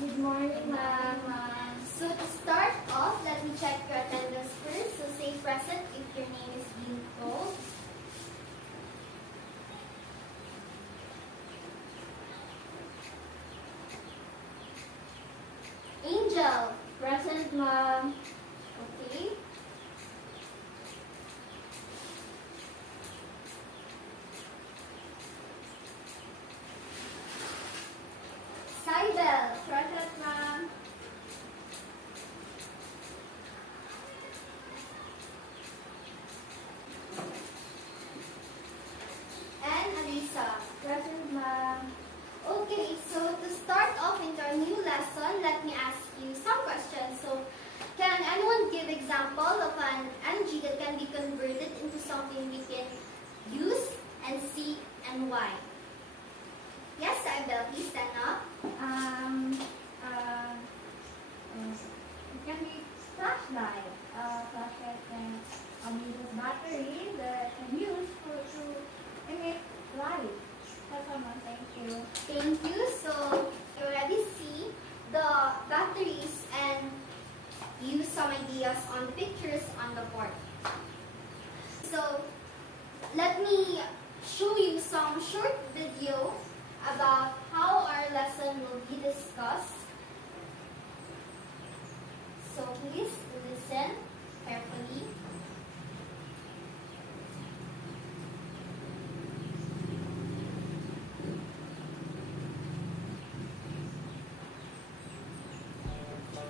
Good morning, ma'am. So to start off, let me check your attendance first. So say present if your name is Dimple. Angel. Present, ma'am. Okay. Cybel. Present, ma'am. And Alisa. Present, ma'am. Okay, so to start off into our new lesson, let me ask you some questions. So, can anyone give example of an energy that can be converted into something we can use and see and why? Yes, Cybel, please stand up. Um, uh, it can be flashlight. Flashlight can use battery that can use to emit light. That's all, ma'am. Thank you. Thank you. So, you already see the batteries and use some ideas on the pictures on the board. So, let me show you some short video about how our lesson will be discussed. So, please listen carefully.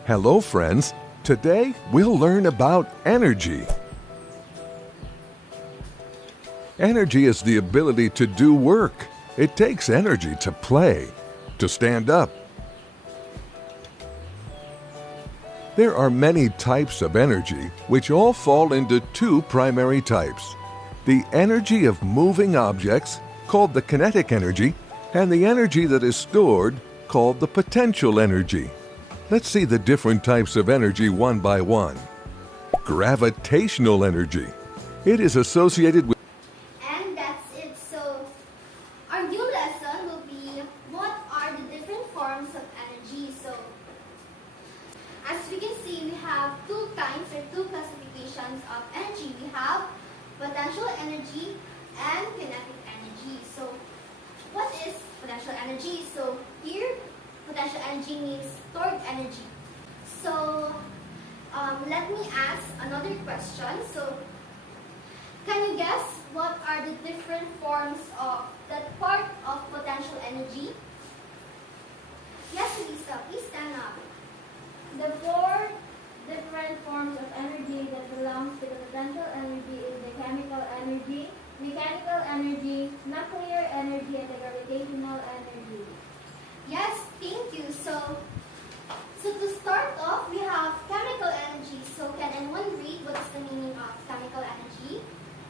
Hello, friends. Today we'll learn about energy. Energy is the ability to do work. It takes energy to play, to stand up. There are many types of energy, which all fall into two primary types. The energy of moving objects, called the kinetic energy, and the energy that is stored, called the potential energy. Let's see the different types of energy one by one. Gravitational energy. It is associated with And that's it. So, our new lesson will be what are the different forms of energy. So, as we can see, we have two kinds or two classifications of energy. We have potential energy and kinetic energy. So, what is potential energy? So, here, potential energy means stored energy. So, let me ask another question. So, can you guess what are the different forms of that part of potential energy? Yes, Lisa, please stand up. The four different forms of energy that belongs to the potential energy is the chemical energy, mechanical energy, nuclear energy, and the gravitational energy. Yes, thank you. So to start off, we have chemical energy. So can anyone read what is the meaning of chemical energy?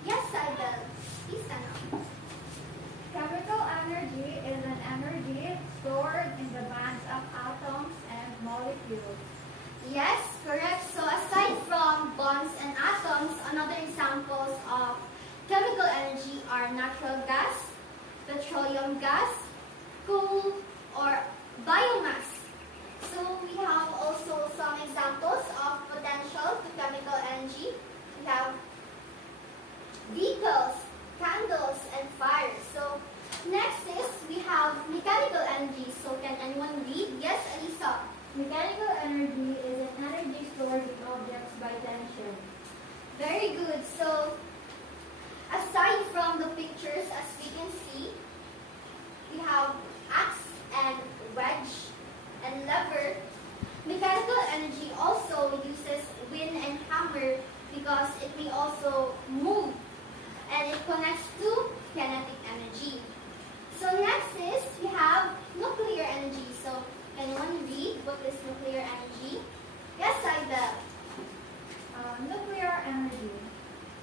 Yes, Cybel, please stand up. Chemical energy is an energy stored in the bands of atoms and molecules. Yes, correct. So aside from bonds and atoms, another examples of chemical energy are natural gas, petroleum gas, coal, or biomass. So we have also some examples of potential to chemical energy. We have vehicles, candles, and fire. So next is we have mechanical energy. So can anyone read? Yes, Alisa. Mechanical energy is an energy stored in objects by tension. Very good. So aside from the pictures, as we can see, we have axe and wedge and lever. Mechanical energy also uses wind and hammer because it may also move, and it connects to kinetic energy. So next is we have nuclear energy. So anyone read what is nuclear energy? Yes, Cybel. Nuclear energy.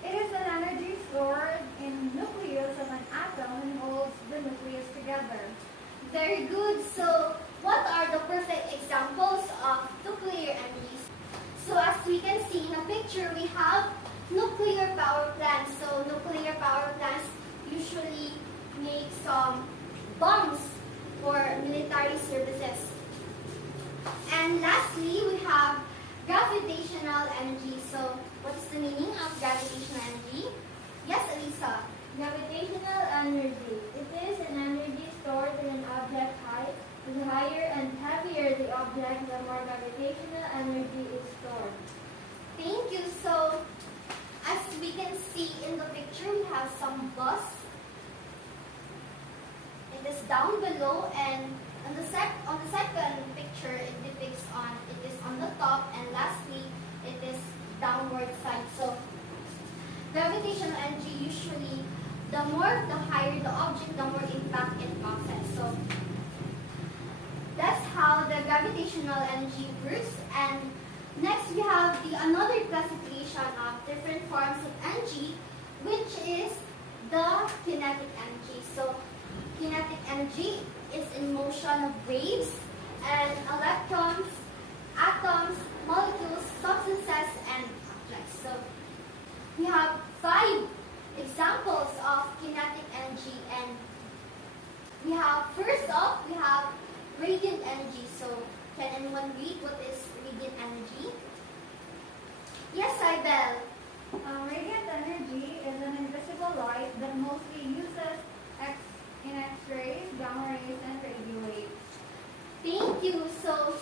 It is an energy stored in nucleus of an atom and holds the nucleus together. Very good. So what are the perfect examples of nuclear energy? So as we can see in a picture, we have nuclear power plants. So nuclear power plants usually make some bombs for military services. And lastly, we have gravitational energy. So, what is the meaning of gravitational energy? Yes, Elisa. Gravitational energy. It is an energy stored in an object height. The higher and heavier the object, the more gravitational energy is stored. Thank you. So, as we can see in the picture, we have some bus. It is down below, and on the second picture, it is on the top, and lastly, it is downward side. So, gravitational energy usually, the higher the object, the more impact it causes. So, that's how the gravitational energy works. And next, we have another classification of different forms of energy, which is the kinetic energy. So, kinetic energy is in motion of waves and electrons, atoms, molecules, substances, and objects. So, we have 5 examples of kinetic energy, and first off, we have radiant energy. So, can anyone read what is radiant energy? Yes, Ibel. Radiant energy is an invisible light that mostly uses in X-rays, gamma rays, and radio waves. Thank you. So,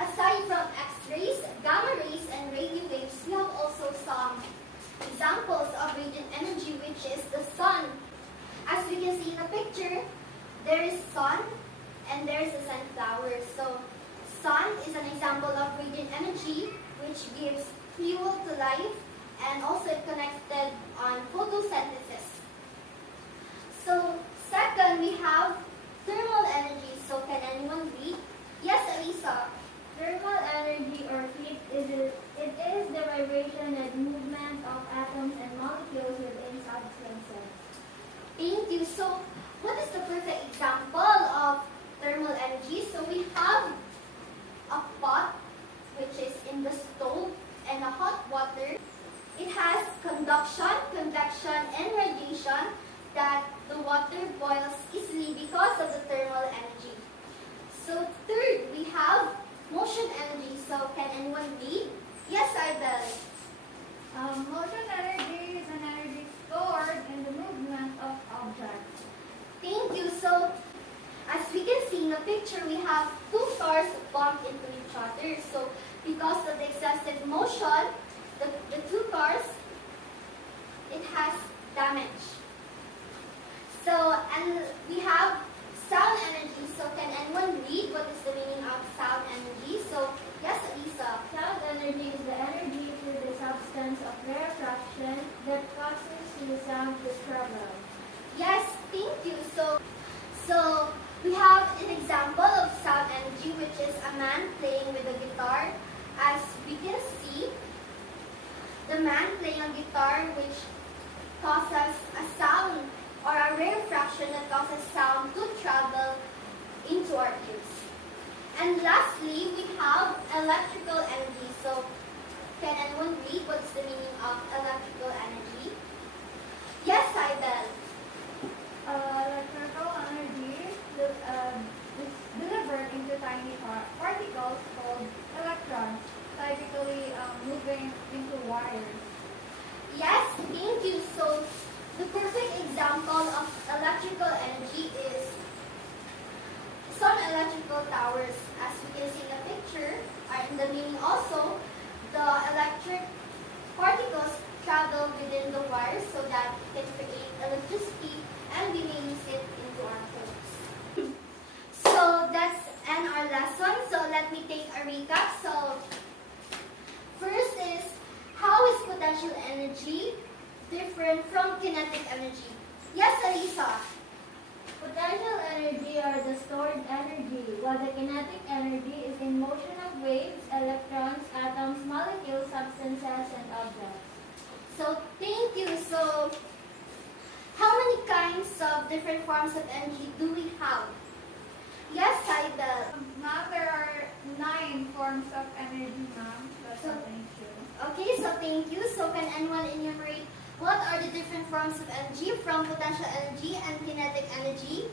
aside from X-rays, gamma rays, and radio waves, we have also some examples of radiant energy, which is the sun. As we can see in the picture, there is sun and there is a sunflower. So, sun is an example of radiant energy, which gives fuel to life, and also it connected on photosynthesis. So, second, we have thermal energy. So, can anyone read? Yes, Elisa. Thermal energy or heat it is the vibration and movement of atoms and molecules within substances. Thank you. So, what is the perfect example of thermal energy? So, we have a pot, which is in the stove, and a hot water. It has conduction, convection, and radiation that the water boils easily because of the thermal energy. So, third, we have motion energy. So, can anyone read? Yes, Ibel. Motion energy is an energy stored in the movement of objects. Thank you. So, as we can see in the picture, we have 2 cars bumped into each other. So, because of the excessive motion, the 2 cars, it has damage. So, and we have sound energy. So, can anyone read what is the meaning of sound energy? So, yes, Lisa. Sound energy is the energy through the substance of rarefaction that causes the sound to travel. Yes, thank you. So we have an example of sound energy, which is a man playing with a guitar. As we can see, the man playing a guitar, which causes a sound or a rarefaction that causes sound to travel into our ears. And lastly, we have electrical energy. So, can anyone read what's the meaning of electrical energy? Yes, Ibel. Electrical energy is delivered into tiny particles called electrons, typically moving into wires. Yes, thank you. So, the perfect example of electrical energy is some electrical towers. As we can see in the picture, or in the meaning also, the electric particles travel within the wires so that it can create electricity, and we may use it into our homes. So that's end our lesson. So let me take a recap. So first is, how is potential energy different from kinetic energy? Yes, Alisa. Potential energy are the stored energy, while the kinetic energy is in motion of waves, electrons, atoms, molecules, substances, and objects. So thank you. So how many kinds of different forms of energy do we have? Yes, Saibel. Ma'am, there are 9 forms of energy, ma'am. That's all, thank you. Okay, so thank you. So can anyone enumerate what are the different forms of energy from potential energy and kinetic energy?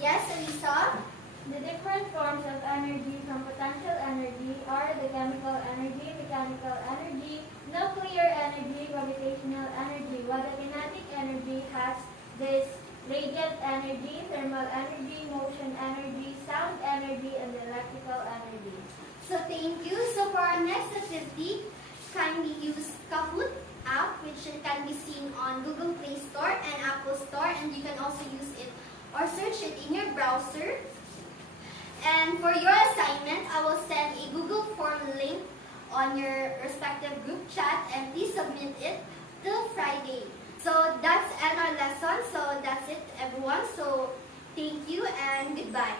Yes, Elisa? The different forms of energy from potential energy are the chemical energy, mechanical energy, nuclear energy, gravitational energy, while the kinetic energy has this radiant energy, thermal energy, motion energy, sound energy, and electrical energy. So thank you. So for our next activity, kindly use Kahoot app, which can be seen on Google Play Store and Apple Store, and you can also use it or search it in your browser. And for your assignment, I will send a Google form link on your respective group chat, and please submit it till Friday. So that's end our lesson. So that's it, everyone. So thank you and goodbye.